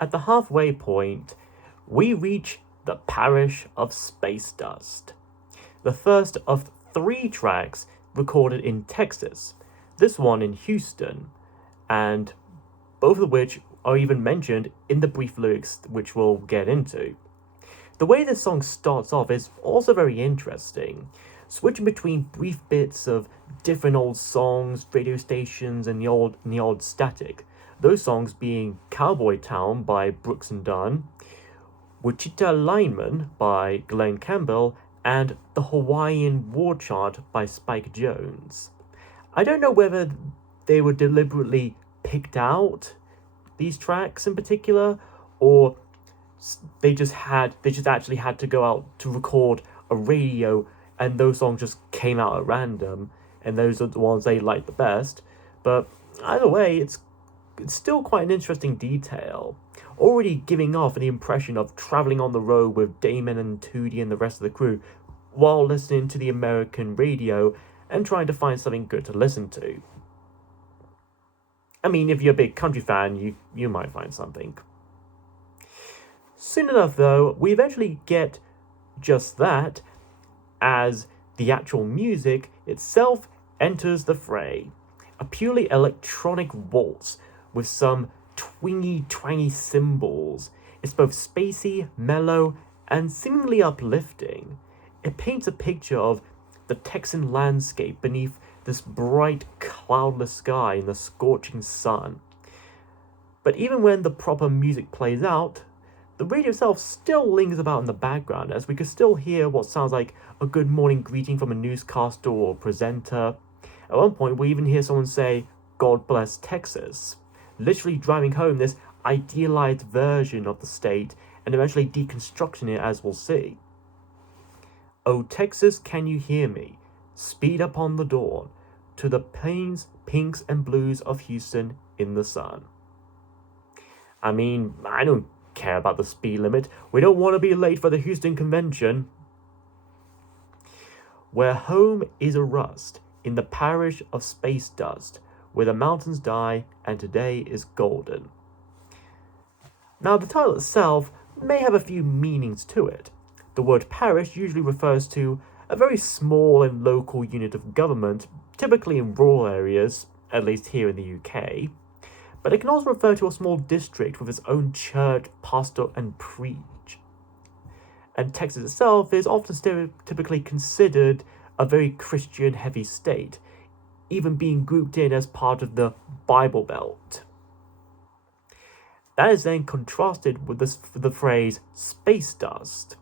At the halfway point, we reach the parish of Space Dust, the first of 3 tracks recorded in Texas, this one in Houston, and both of which are even mentioned in the brief lyrics which we'll get into. The way this song starts off is also very interesting, switching between brief bits of different old songs, radio stations, and the old static. Those songs being Cowboy Town by Brooks and Dunn, Wichita Lineman by Glenn Campbell, and The Hawaiian War Chant by Spike Jones. I don't know whether they were deliberately picked out, these tracks in particular, or they just actually had to go out to record a radio and those songs just came out at random and those are the ones they liked the best. But either way, it's still quite an interesting detail, already giving off the impression of traveling on the road with Damon and Tootie and the rest of the crew while listening to the American radio and trying to find something good to listen to. I mean, if you're a big country fan, you might find something. Soon enough, though, we eventually get just that, as the actual music itself enters the fray. A purely electronic waltz with some twangy cymbals. It's both spacey, mellow, and seemingly uplifting. It paints a picture of the Texan landscape beneath this bright, cloudless sky and the scorching sun. But even when the proper music plays out, the radio itself still lingers about in the background, as we could still hear what sounds like a good morning greeting from a newscaster or presenter. At one point, we even hear someone say, "God bless Texas," literally driving home this idealized version of the state and eventually deconstructing it, as we'll see. "Oh, Texas, can you hear me? Speed up on the dawn to the pains, pinks, and blues of Houston in the sun." I mean, I don't care about the speed limit. We don't want to be late for the Houston convention. Where home is a rust in the parish of Space Dust, where the mountains die and today is golden. Now, the title itself may have a few meanings to it. The word parish usually refers to a very small and local unit of government, typically in rural areas, at least here in the UK. But it can also refer to a small district with its own church, pastor, and preach. And Texas itself is often stereotypically considered a very Christian-heavy state, even being grouped in as part of the Bible Belt. That is then contrasted with the phrase space dust,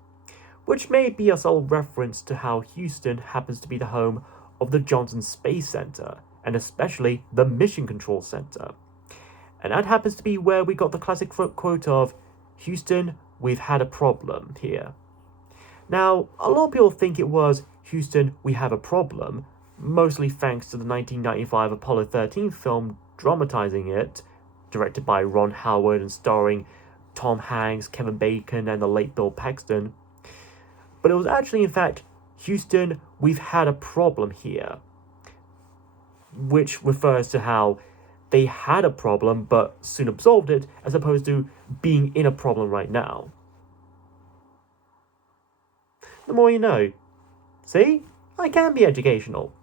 which may be a subtle reference to how Houston happens to be the home of the Johnson Space Center, and especially the Mission Control Center. And that happens to be where we got the classic quote of, "Houston, we've had a problem here." Now, a lot of people think it was, "Houston, we have a problem," mostly thanks to the 1995 Apollo 13 film dramatizing it, directed by Ron Howard and starring Tom Hanks, Kevin Bacon, and the late Bill Paxton. But it was actually, in fact, "Houston, we've had a problem here," which refers to how they had a problem but soon absolved it, as opposed to being in a problem right now. The more you know. See? I can be educational.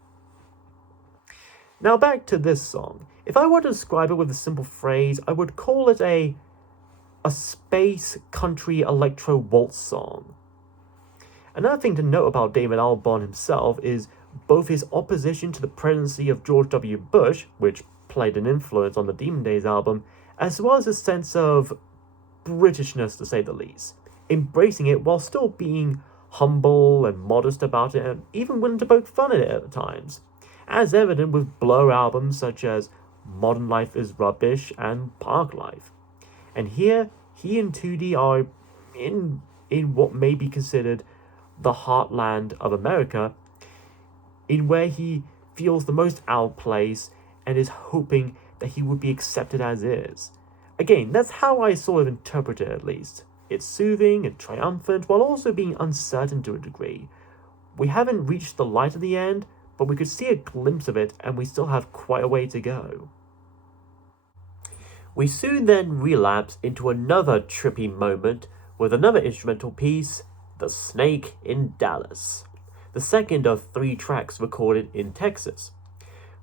Now back to this song. If I were to describe it with a simple phrase, I would call it a space country electro waltz song. Another thing to note about David Albarn himself is both his opposition to the presidency of George W. Bush, which played an influence on the Demon Days album, as well as his sense of Britishness, to say the least, embracing it while still being humble and modest about it, and even willing to poke fun at it at times, as evident with Blur albums such as Modern Life is Rubbish and Park Life. And here, he and Tootie are in what may be considered the heartland of America, in where he feels the most out of place and is hoping that he would be accepted as is. Again, that's how I sort of interpret it, at least. It's soothing and triumphant, while also being uncertain to a degree. We haven't reached the light at the end, but we could see a glimpse of it, and we still have quite a way to go. We soon then relapse into another trippy moment with another instrumental piece, The Snake in Dallas, the second of 3 tracks recorded in Texas.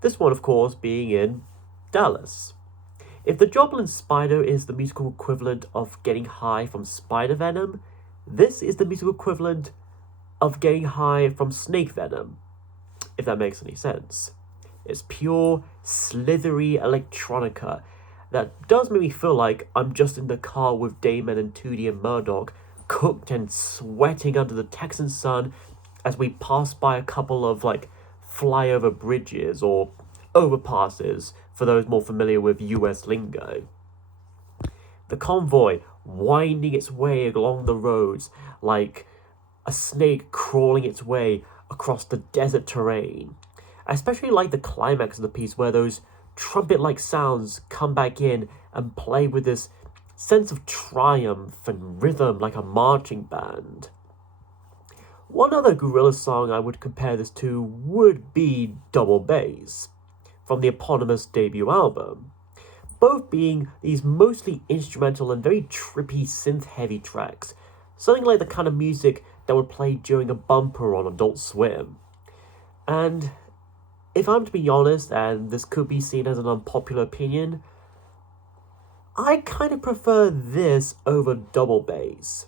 This one, of course, being in Dallas. If the Joplin Spider is the musical equivalent of getting high from spider venom, this is the musical equivalent of getting high from snake venom, if that makes any sense. It's pure, slithery electronica that does make me feel like I'm just in the car with Damon and Tootie and Murdoch, cooked and sweating under the Texan sun as we pass by a couple of, flyover bridges or overpasses for those more familiar with US lingo. The convoy winding its way along the roads like a snake crawling its way across the desert terrain. I especially like the climax of the piece where those trumpet-like sounds come back in and play with this sense of triumph and rhythm like a marching band. One other Gorillaz song I would compare this to would be Double Bass, from the eponymous debut album, both being these mostly instrumental and very trippy synth-heavy tracks, something like the kind of music that would play during a bumper on Adult Swim. And if I'm to be honest, and this could be seen as an unpopular opinion, I kind of prefer this over Double Bass.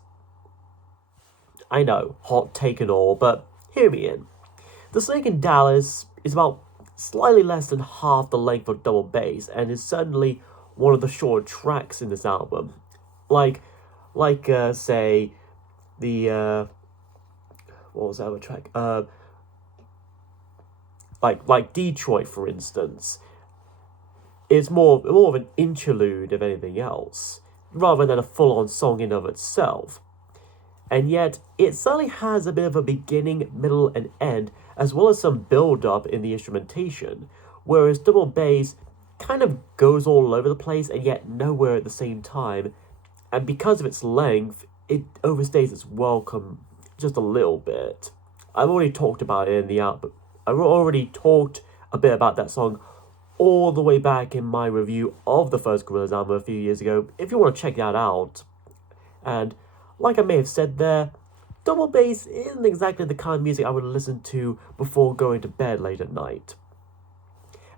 I know, hot take and all, but hear me in. The Snake in Dallas is about slightly less than half the length of Double Bass, and is certainly one of the shorter tracks in this album. Say, the, what was that other track? Like Detroit, for instance, is more of an interlude of anything else, rather than a full-on song in of itself. And yet, it certainly has a bit of a beginning, middle, and end, as well as some build-up in the instrumentation, whereas Double Bass kind of goes all over the place and yet nowhere at the same time, and because of its length, it overstays its welcome just a little bit. I've already talked about it in the album. I've already talked a bit about that song all the way back in my review of the first Gorillaz album a few years ago, if you want to check that out. And like I may have said there, Double Bass isn't exactly the kind of music I would listen to before going to bed late at night.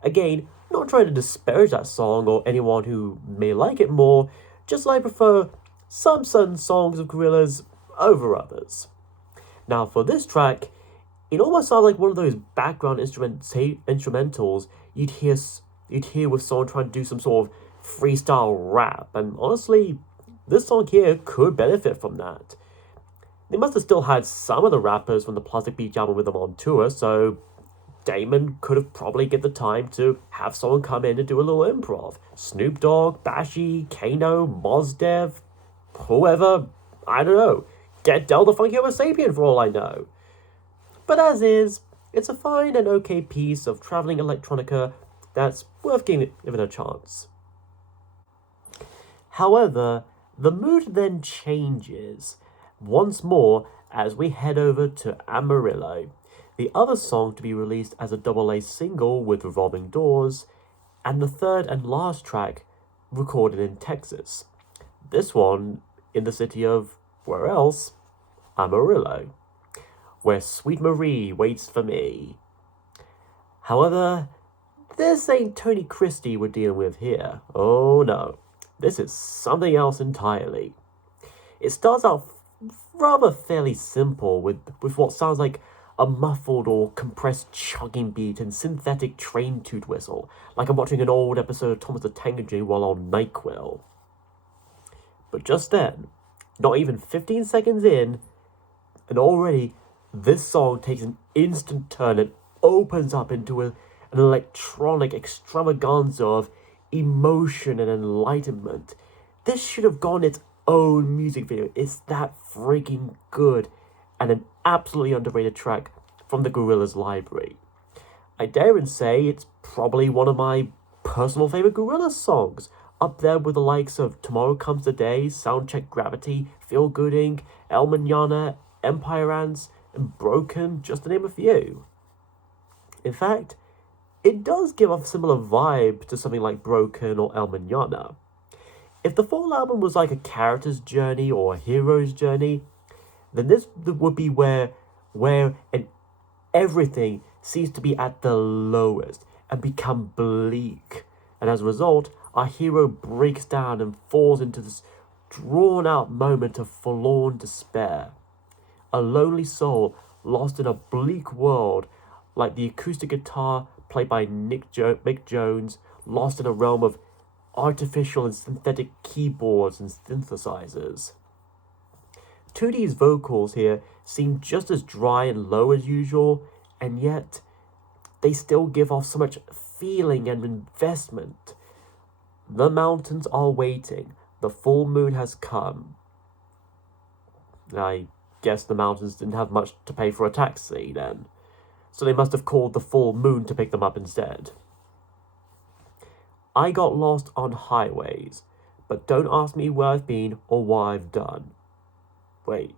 Again, not trying to disparage that song or anyone who may like it more, just like I prefer some certain songs of Gorillaz over others. Now for this track, it almost sounds like one of those background instrumentals you'd hear with someone trying to do some sort of freestyle rap, and honestly, this song here could benefit from that. They must have still had some of the rappers from the Plastic Beach album with them on tour, so Damon could have probably get the time to have someone come in and do a little improv. Snoop Dogg, Bashy, Kano, Mos Def, whoever, I don't know. Get Del the Funky Homo Sapien for all I know. But as is, it's a fine and okay piece of travelling electronica that's worth giving it a chance. However, the mood then changes once more as we head over to Amarillo, the other song to be released as a AA single with Revolving Doors, and the third and last track recorded in Texas. This one in the city of, where else? Amarillo, where Sweet Marie waits for me. However, this ain't Tony Christie we're dealing with here. Oh no, this is something else entirely. It starts out rather fairly simple with what sounds like a muffled or compressed chugging beat and synthetic train toot whistle, like I'm watching an old episode of Thomas the Tank Engine while on NyQuil. But just then, not even 15 seconds in, and already this song takes an instant turn and opens up into an electronic extravaganza of emotion and enlightenment. This should have gone its own music video. It's that freaking good, and an absolutely underrated track from the Gorillaz library. I dare and say it's probably one of my personal favorite Gorillaz songs, up there with the likes of Tomorrow Comes the Day, Soundcheck Gravity, Feel Good Inc., El Manana, Empire Ants, and Broken, just to name a few. In fact, it does give off a similar vibe to something like Broken or El Manana. If the full album was like a character's journey or a hero's journey, then this would be where and everything seems to be at the lowest and become bleak. And as a result, our hero breaks down and falls into this drawn out moment of forlorn despair. A lonely soul lost in a bleak world, like the acoustic guitar played by Mick Jones, lost in a realm of artificial and synthetic keyboards and synthesizers. 2D's vocals here seem just as dry and low as usual, and yet they still give off so much feeling and investment. The mountains are waiting. The full moon has come. I guess the mountains didn't have much to pay for a taxi then, so they must have called the full moon to pick them up instead. I got lost on highways, but don't ask me where I've been or what I've done. Wait,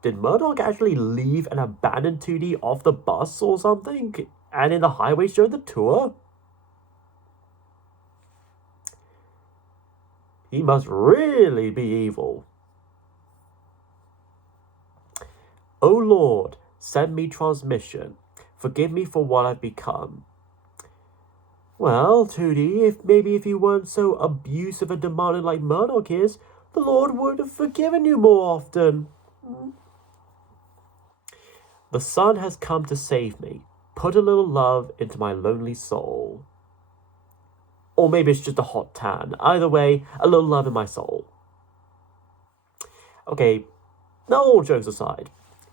did Murdoch actually leave and abandon 2D off the bus or something? And in the highway show the tour? He must really be evil. O Lord, send me transmission. Forgive me for what I've become. Well, 2D, if you weren't so abusive and demanding like Murdoch is, the Lord would have forgiven you more often. The sun has come to save me. Put a little love into my lonely soul. Or maybe it's just a hot tan. Either way, a little love in my soul. Okay, now all jokes aside,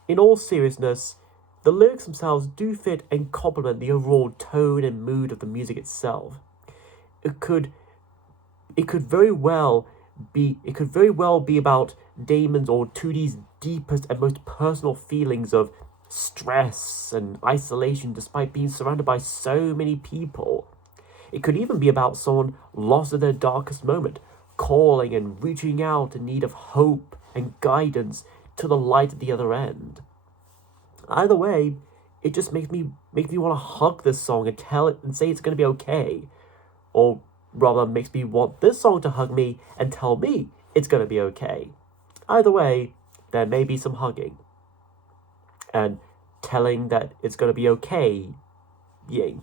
in all seriousness, the lyrics themselves do fit and complement the overall tone and mood of the music itself. It could very well be about Damon's or 2D's deepest and most personal feelings of stress and isolation despite being surrounded by so many people. It could even be about someone lost at their darkest moment, calling and reaching out in need of hope and guidance to the light at the other end. Either way, it just makes me want to hug this song and tell it and say it's going to be okay. Or rather, makes me want this song to hug me and tell me it's going to be okay. Either way, there may be some hugging. And telling that it's going to be okay, yay.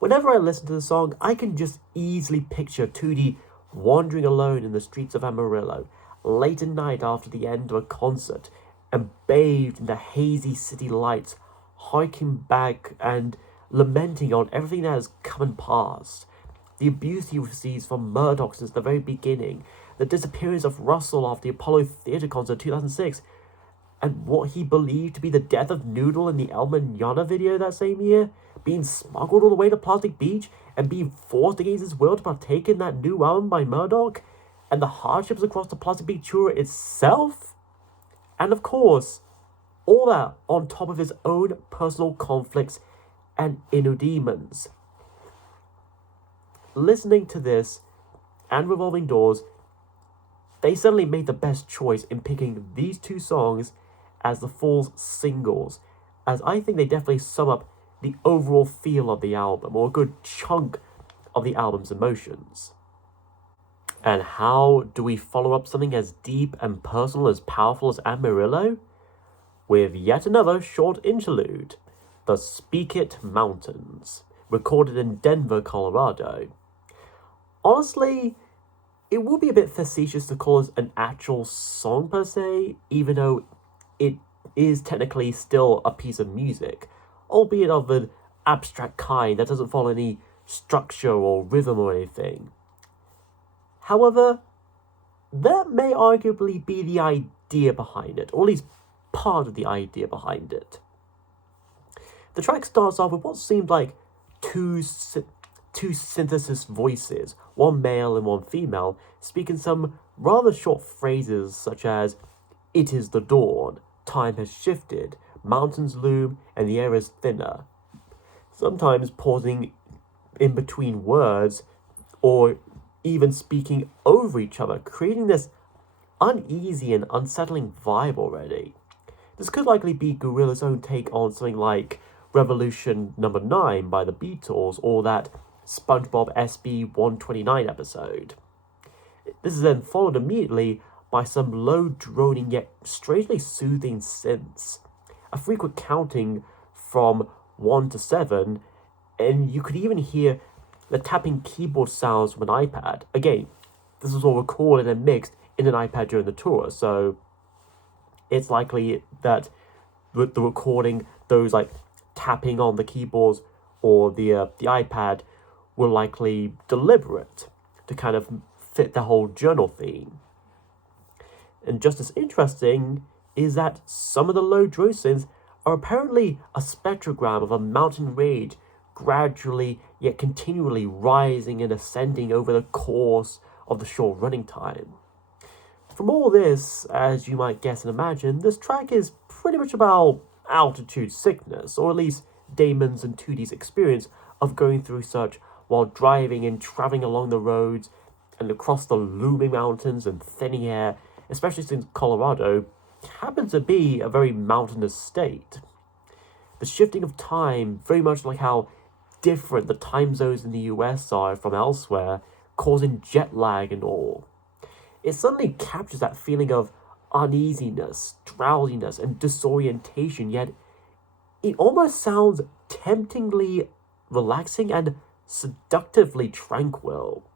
Whenever I listen to the song, I can just easily picture 2D wandering alone in the streets of Amarillo, late at night after the end of a concert, and bathed in the hazy city lights, harking back and lamenting on everything that has come and passed. The abuse he receives from Murdoch since the very beginning, the disappearance of Russell after the Apollo Theatre concert 2006, and what he believed to be the death of Noodle in the El Manana video that same year, being smuggled all the way to Plastic Beach and being forced against his will to partake in that new album by Murdoch, and the hardships across the Plastic Beach tour itself. And of course, all that on top of his own personal conflicts and inner demons. Listening to this and Revolving Doors, they certainly made the best choice in picking these two songs as the Fall's singles, as I think they definitely sum up the overall feel of the album, or a good chunk of the album's emotions. And how do we follow up something as deep and personal as powerful as Amarillo? With yet another short interlude, the Speak It Mountains, recorded in Denver, Colorado. Honestly, it would be a bit facetious to call this an actual song per se, even though it is technically still a piece of music, albeit of an abstract kind that doesn't follow any structure or rhythm or anything. However, that may arguably be the idea behind it, or at least part of the idea behind it. The track starts off with what seemed like two synthesis voices, one male and one female, speaking some rather short phrases such as, "It is the dawn, time has shifted, mountains loom, and the air is thinner." Sometimes pausing in between words, or even speaking over each other, creating this uneasy and unsettling vibe already. This could likely be Gorillaz' own take on something like Revolution Number 9 by the Beatles, or that SpongeBob SB 129 episode. This is then followed immediately by some low droning yet strangely soothing synths, a frequent counting from 1 to 7, and you could even hear the tapping keyboard sounds from an iPad. Again, this was all recorded and mixed in an iPad during the tour, so it's likely that with the recording, those like tapping on the keyboards or the iPad were likely deliberate to kind of fit the whole journal theme. And just as interesting is that some of the low drone synths are apparently a spectrogram of a mountain range gradually yet continually rising and ascending over the course of the short running time. From all this, as you might guess and imagine, this track is pretty much about altitude sickness, or at least Damon's and 2D's experience of going through such while driving and traveling along the roads and across the looming mountains and thinning air, especially since Colorado happens to be a very mountainous state. The shifting of time, very much like how different the time zones in the US are from elsewhere, causing jet lag and all. It suddenly captures that feeling of uneasiness, drowsiness, and disorientation, yet it almost sounds temptingly relaxing and seductively tranquil,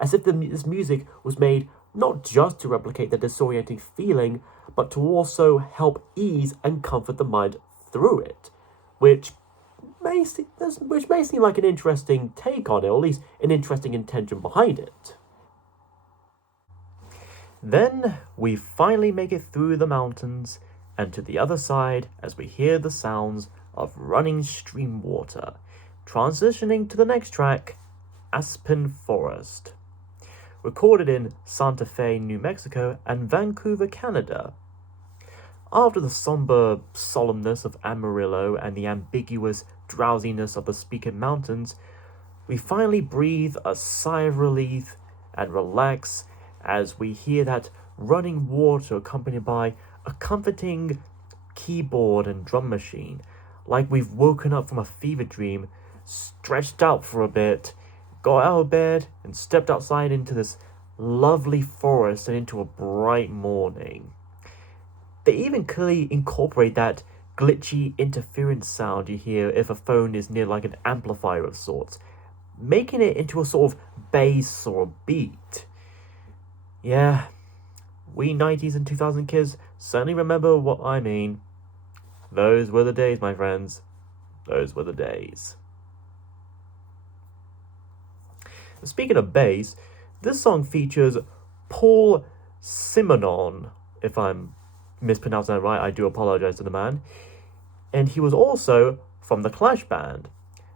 as if this music was made not just to replicate the disorienting feeling, but to also help ease and comfort the mind through it, which may seem like an interesting take on it, or at least an interesting intention behind it. Then we finally make it through the mountains and to the other side as we hear the sounds of running stream water, transitioning to the next track, Aspen Forest, recorded in Santa Fe, New Mexico and Vancouver, Canada. After the somber solemnness of Amarillo and the ambiguous drowsiness of the Speaker Mountains, we finally breathe a sigh of relief and relax as we hear that running water accompanied by a comforting keyboard and drum machine, like we've woken up from a fever dream, stretched out for a bit, got out of bed, and stepped outside into this lovely forest and into a bright morning. They even clearly incorporate that glitchy interference sound you hear if a phone is near like an amplifier of sorts, making it into a sort of bass or a beat. Yeah, we 90s and 2000 kids certainly remember what I mean. Those were the days, my friends. Those were the days. Speaking of bass, this song features Paul Simonon. If I'm mispronouncing that right, I do apologize to the man. And he was also from the Clash band,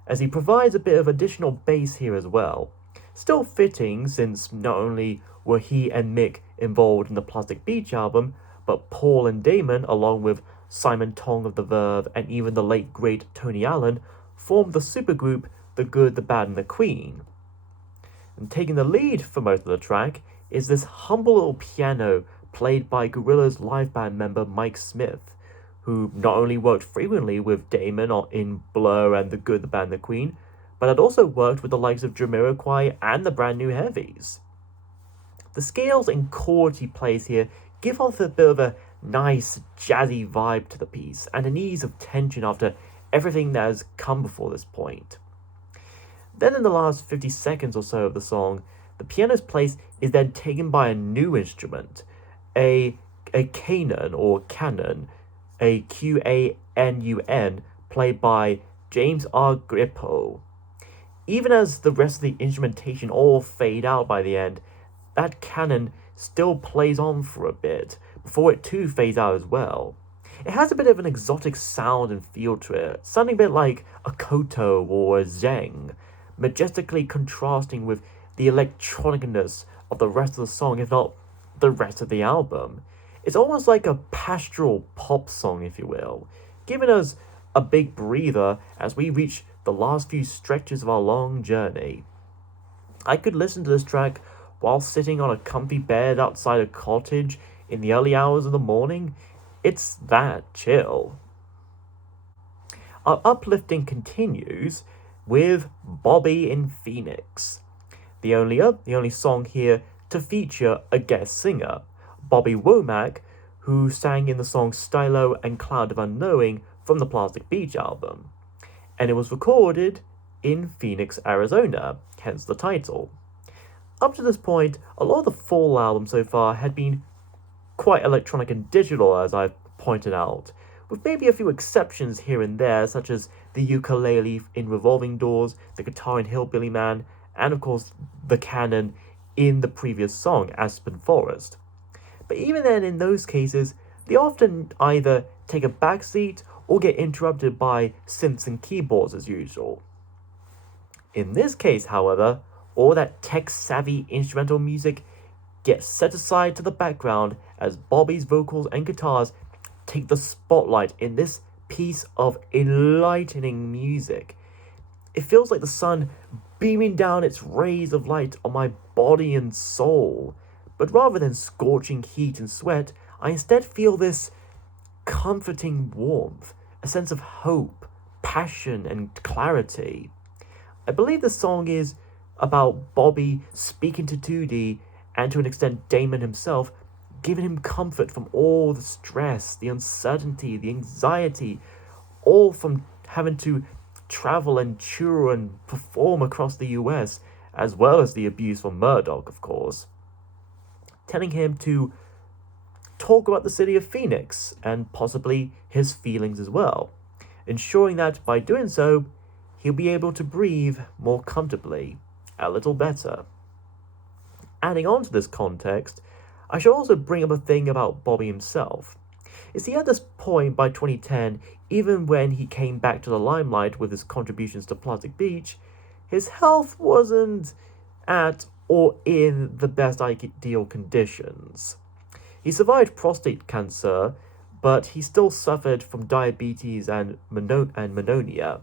as he provides a bit of additional bass here as well. Still fitting, since not only were he and Mick involved in the Plastic Beach album, but Paul and Damon, along with Simon Tong of The Verve and even the late great Tony Allen, formed the supergroup The Good, the Bad and the Queen. And taking the lead for most of the track is this humble little piano played by Gorillaz live band member Mike Smith, who not only worked frequently with Damon in Blur and The Good, the Bad and the Queen, but had also worked with the likes of Jamiroquai and the Brand New Heavies. The scales and chords he plays here give off a bit of a nice jazzy vibe to the piece and an ease of tension after everything that has come before this point. Then in the last 50 seconds or so of the song, the piano's place is then taken by a new instrument, a canon or canon, a Q-A-N-U-N, played by James R. Grippo. Even as the rest of the instrumentation all fade out by the end, that canon still plays on for a bit, before it too fades out as well. It has a bit of an exotic sound and feel to it, sounding a bit like a koto or a zeng, majestically contrasting with the electronicness of the rest of the song, if not the rest of the album. It's almost like a pastoral pop song, if you will, giving us a big breather as we reach the last few stretches of our long journey. I could listen to this track while sitting on a comfy bed outside a cottage in the early hours of the morning. It's that chill. Our uplifting continues with Bobby in Phoenix, the only song here to feature a guest singer, Bobby Womack, who sang in the song Stylo and Cloud of Unknowing from the Plastic Beach album. And it was recorded in Phoenix, Arizona, hence the title. Up to this point, a lot of the Fall album so far had been quite electronic and digital, as I've pointed out, with maybe a few exceptions here and there, such as the ukulele in Revolving Doors, the guitar in Hillbilly Man, and of course the canon in the previous song, Aspen Forest. But even then, in those cases, they often either take a backseat or get interrupted by synths and keyboards as usual. In this case, however, all that tech-savvy instrumental music gets set aside to the background as Bobby's vocals and guitars take the spotlight in this piece of enlightening music. It feels like the sun beaming down its rays of light on my body and soul. But rather than scorching heat and sweat, I instead feel this comforting warmth, a sense of hope, passion, and clarity. I believe the song is about Bobby speaking to 2D and to an extent Damon himself, giving him comfort from all the stress, the uncertainty, the anxiety, all from having to travel and tour and perform across the US, as well as the abuse from Murdoch, of course. Telling him to talk about the city of Phoenix and possibly his feelings as well, ensuring that by doing so, he'll be able to breathe more comfortably, a little better. Adding on to this context, I should also bring up a thing about Bobby himself. You see, at this point by 2010, even when he came back to the limelight with his contributions to Plastic Beach, his health wasn't at or in the best ideal conditions. He survived prostate cancer, but he still suffered from diabetes and pneumonia.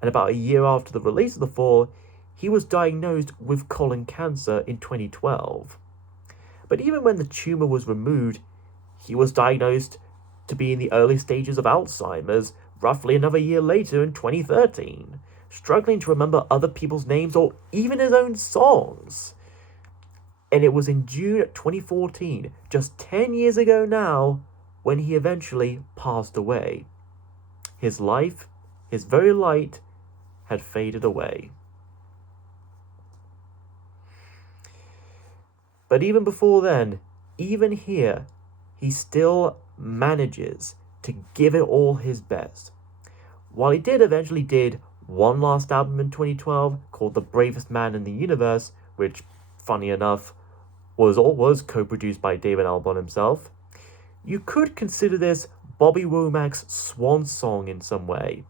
And about a year after the release of The Fall, he was diagnosed with colon cancer in 2012. But even when the tumor was removed, he was diagnosed to be in the early stages of Alzheimer's roughly another year later in 2013, struggling to remember other people's names or even his own songs. And it was in June 2014, just 10 years ago now, when he eventually passed away. His life, his very light, had faded away. But even before then, even here, he still manages to give it all his best. While he eventually did one last album in 2012 called The Bravest Man in the Universe, which, funny enough, was co-produced by David Albarn himself, you could consider this Bobby Womack's swan song in some way,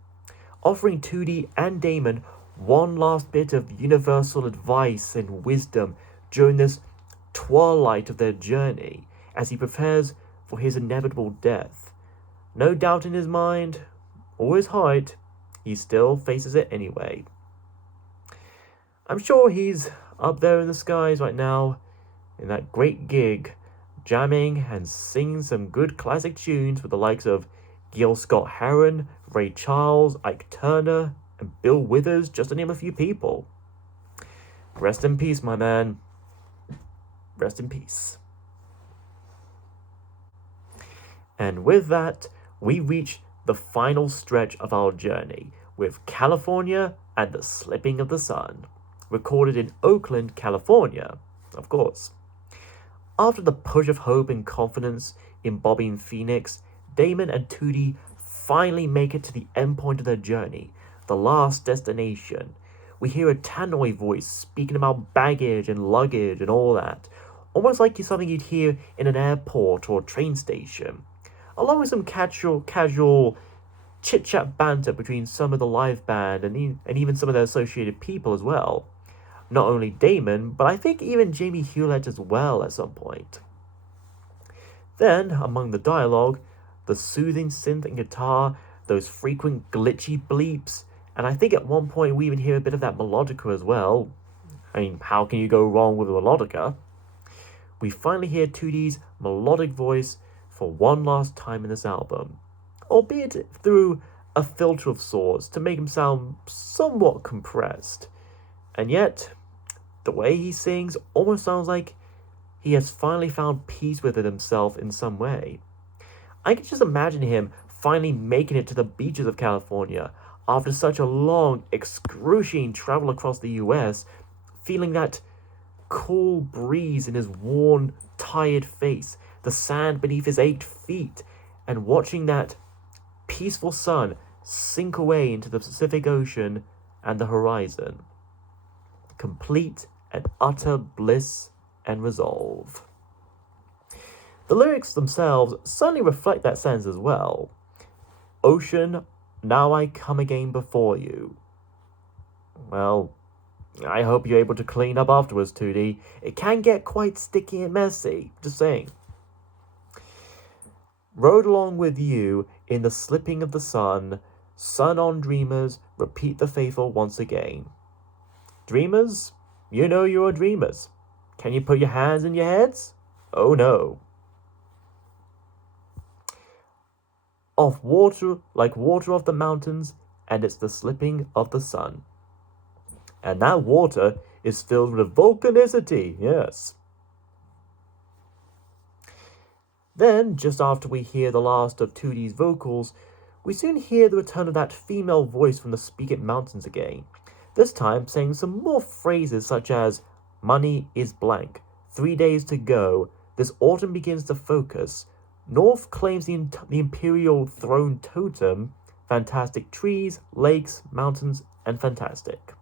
offering 2D and Damon one last bit of universal advice and wisdom during this twilight of their journey as he prepares for his inevitable death. No doubt in his mind, or his heart, he still faces it anyway. I'm sure he's up there in the skies right now, in that great gig, jamming and singing some good classic tunes with the likes of Gil Scott-Heron, Ray Charles, Ike Turner, and Bill Withers, just to name a few people. Rest in peace, my man. Rest in peace. And with that, we reach the final stretch of our journey with California and the Slipping of the Sun, recorded in Oakland, California, of course. After the push of hope and confidence in Bobby and Phoenix, Damon and 2D finally make it to the end point of their journey, the last destination. We hear a tannoy voice speaking about baggage and luggage and all that, almost like something you'd hear in an airport or train station, along with some casual chit-chat banter between some of the live band and even some of the associated people as well. Not only Damon, but I think even Jamie Hewlett as well at some point. Then, among the dialogue, the soothing synth and guitar, those frequent glitchy bleeps, and I think at one point we even hear a bit of that melodica as well. I mean, how can you go wrong with a melodica? We finally hear 2D's melodic voice for one last time in this album, albeit through a filter of sorts to make him sound somewhat compressed. And yet, the way he sings almost sounds like he has finally found peace with it himself in some way. I can just imagine him finally making it to the beaches of California after such a long, excruciating travel across the US, feeling that cool breeze in his worn, tired face, the sand beneath his 8 feet, and watching that peaceful sun sink away into the Pacific Ocean and the horizon. Complete and utter bliss and resolve. The lyrics themselves certainly reflect that sense as well. Ocean, now I come again before you. Well, I hope you're able to clean up afterwards, 2D. It can get quite sticky and messy, just saying. Rode along with you in the slipping of the sun, sun on dreamers, repeat the faithful once again. Dreamers, you know you're dreamers. Can you put your hands in your heads? Oh no. Of water, like water off the mountains, and it's the slipping of the sun. And that water is filled with volcanicity, yes. Then, just after we hear the last of 2D's vocals, we soon hear the return of that female voice from the Speak It Mountains again, this time saying some more phrases such as, money is blank, 3 days to go, this autumn begins to focus, North claims the imperial throne totem, fantastic trees, lakes, mountains, and fantastic.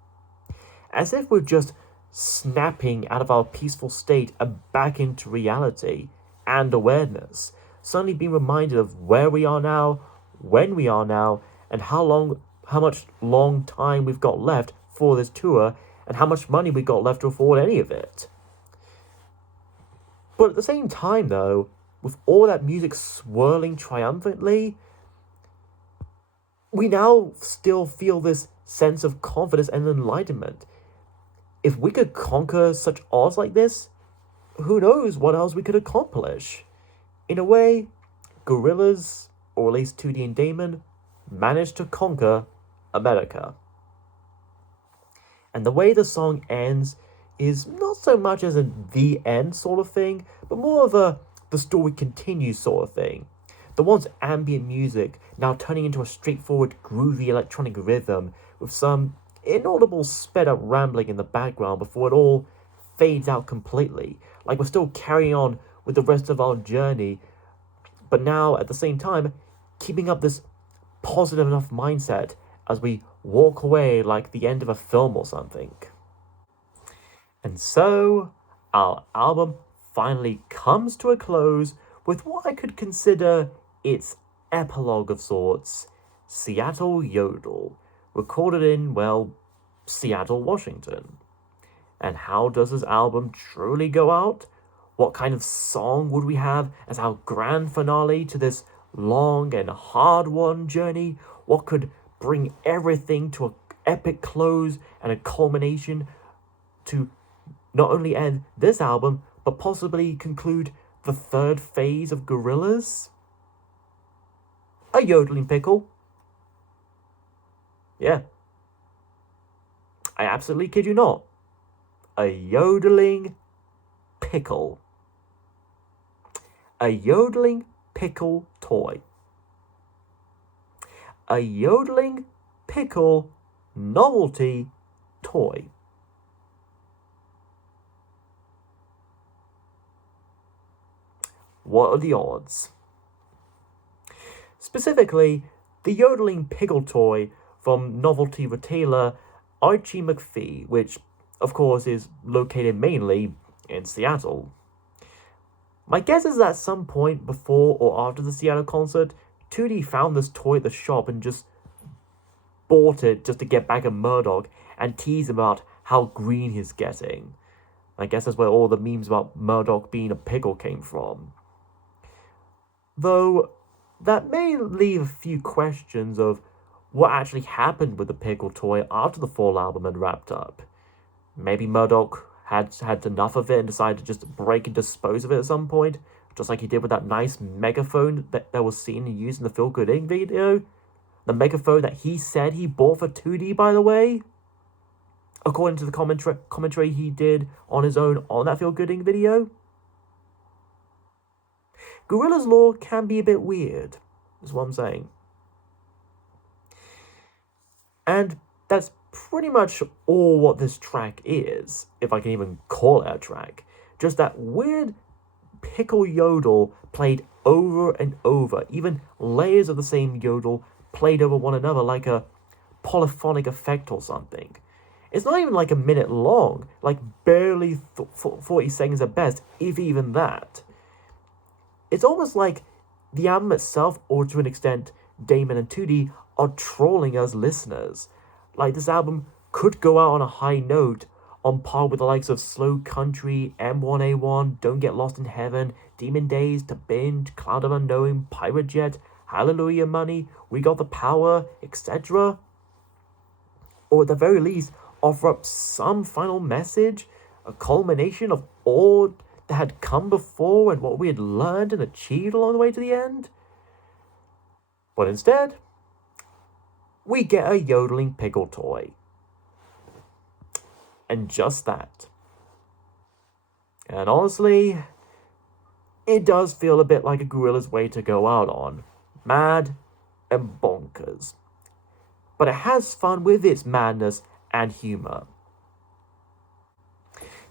As if we're just snapping out of our peaceful state and back into reality and awareness, suddenly being reminded of where we are now, when we are now, and how much long time we've got left for this tour, and how much money we've got left to afford any of it. But at the same time, though, with all that music swirling triumphantly, we now still feel this sense of confidence and enlightenment. If we could conquer such odds like this, who knows what else we could accomplish? In a way, Gorillaz, or at least 2D and Damon, managed to conquer America. And the way the song ends is not so much as a the end sort of thing, but more of a the story continues sort of thing. The once ambient music now turning into a straightforward groovy electronic rhythm with some inaudible sped up rambling in the background before it all fades out completely, like we're still carrying on with the rest of our journey, but now at the same time keeping up this positive enough mindset as we walk away like the end of a film or something. And so our album finally comes to a close with what I could consider its epilogue of sorts, Seattle Yodel, recorded in, well, Seattle, Washington. And how does this album truly go out? What kind of song would we have as our grand finale to this long and hard-won journey? What could bring everything to an epic close and a culmination to not only end this album, but possibly conclude the third phase of Gorillaz? A yodeling pickle. Yeah. I absolutely kid you not. A yodeling pickle. A yodeling pickle toy. A yodeling pickle novelty toy. What are the odds? Specifically, the yodeling pickle toy from novelty retailer Archie McPhee, which of course is located mainly in Seattle. My guess is that at some point before or after the Seattle concert, 2D found this toy at the shop and just bought it just to get back at Murdoch and tease him about how green he's getting. I guess that's where all the memes about Murdoch being a pickle came from. Though that may leave a few questions of what actually happened with the pickle toy after the full album had wrapped up. Maybe Murdoch had enough of it and decided to just break and dispose of it at some point, just like he did with that nice megaphone that was seen and used in the Feel Good Inc. video. The megaphone that he said he bought for 2D, by the way. According to the commentary he did on his own on that Feel Good Inc. video. Gorillaz lore can be a bit weird, is what I'm saying. And that's pretty much all what this track is, if I can even call it a track. Just that weird pickle yodel played over and over, even layers of the same yodel played over one another like a polyphonic effect or something. It's not even like a minute long, like barely 40 seconds at best, if even that. It's almost like the album itself, or to an extent, Damon and 2D, are trolling us listeners. Like, this album could go out on a high note, on par with the likes of Slow Country, M1A1, Don't Get Lost in Heaven, Demon Days, To Binge, Cloud of Unknowing, Pirate Jet, Hallelujah Money, We Got the Power, etc. Or at the very least, offer up some final message, a culmination of all that had come before and what we had learned and achieved along the way to the end. But instead, we get a yodeling pickle toy. And just that. And honestly, it does feel a bit like a Gorillaz way to go out on. Mad and bonkers. But it has fun with its madness and humor.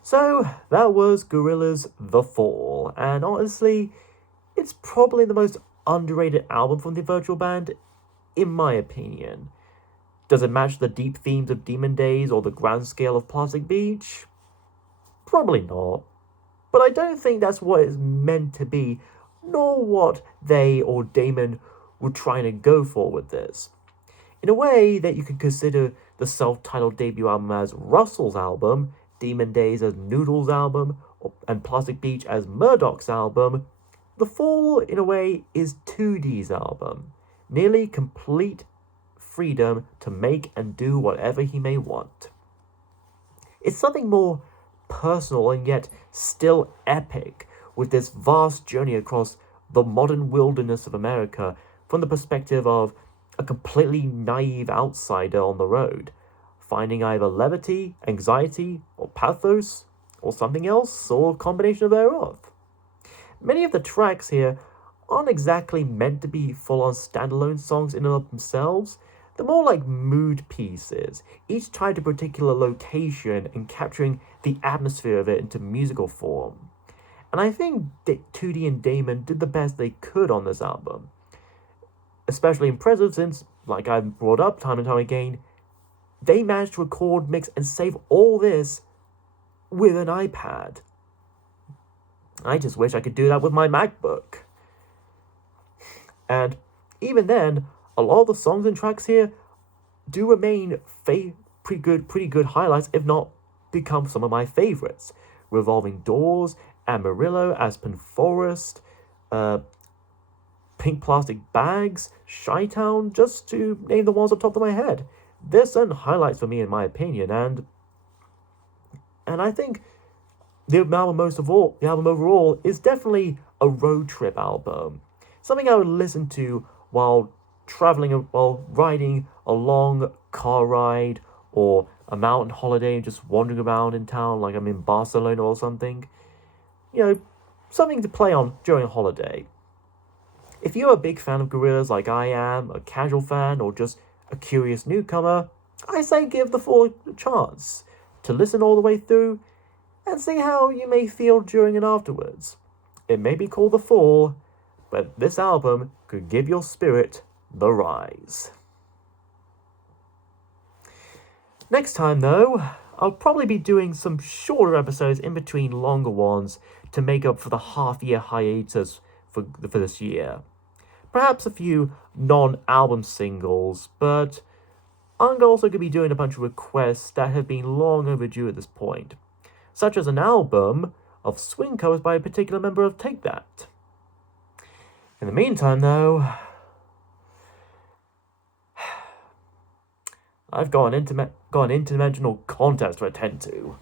So, that was Gorillaz' The Fall. And honestly, it's probably the most underrated album from the virtual band, in my opinion. Does it match the deep themes of Demon Days or the grand scale of Plastic Beach? Probably not. But I don't think that's what it's meant to be, nor what they or Damon were trying to go for with this. In a way that you could consider the self-titled debut album as Russell's album, Demon Days as Noodle's album, and Plastic Beach as Murdoch's album, The Fall, in a way, is 2D's album. Nearly complete freedom to make and do whatever he may want. It's something more personal and yet still epic, with this vast journey across the modern wilderness of America from the perspective of a completely naive outsider on the road, finding either levity, anxiety, or pathos, or something else, or a combination thereof. Many of the tracks here aren't exactly meant to be full-on standalone songs in and of themselves. They're more like mood pieces, each tied to a particular location and capturing the atmosphere of it into musical form. And I think 2D and Damon did the best they could on this album. Especially impressive since, like I've brought up time and time again, they managed to record, mix, and save all this with an iPad. I just wish I could do that with my MacBook. And even then, a lot of the songs and tracks here do remain pretty good highlights, if not become some of my favorites. Revolving Doors, Amarillo, Aspen Forest, Pink Plastic Bags, Chi-Town, just to name the ones off the top of my head. There's certain highlights for me in my opinion, and I think the album overall is definitely a road trip album. Something I would listen to while riding a long car ride or a mountain holiday and just wandering around in town like I'm in Barcelona or something. You know, something to play on during a holiday. If you're a big fan of Gorillaz like I am, a casual fan, or just a curious newcomer, I say give The Fall a chance to listen all the way through and see how you may feel during and afterwards. It may be called The Fall, but this album could give your spirit the rise. Next time, though, I'll probably be doing some shorter episodes in between longer ones to make up for the half-year hiatus for this year. Perhaps a few non-album singles, but I'm also going to be doing a bunch of requests that have been long overdue at this point, such as an album of swing covers by a particular member of Take That. In the meantime, though, I've got an interdimensional contest to attend to.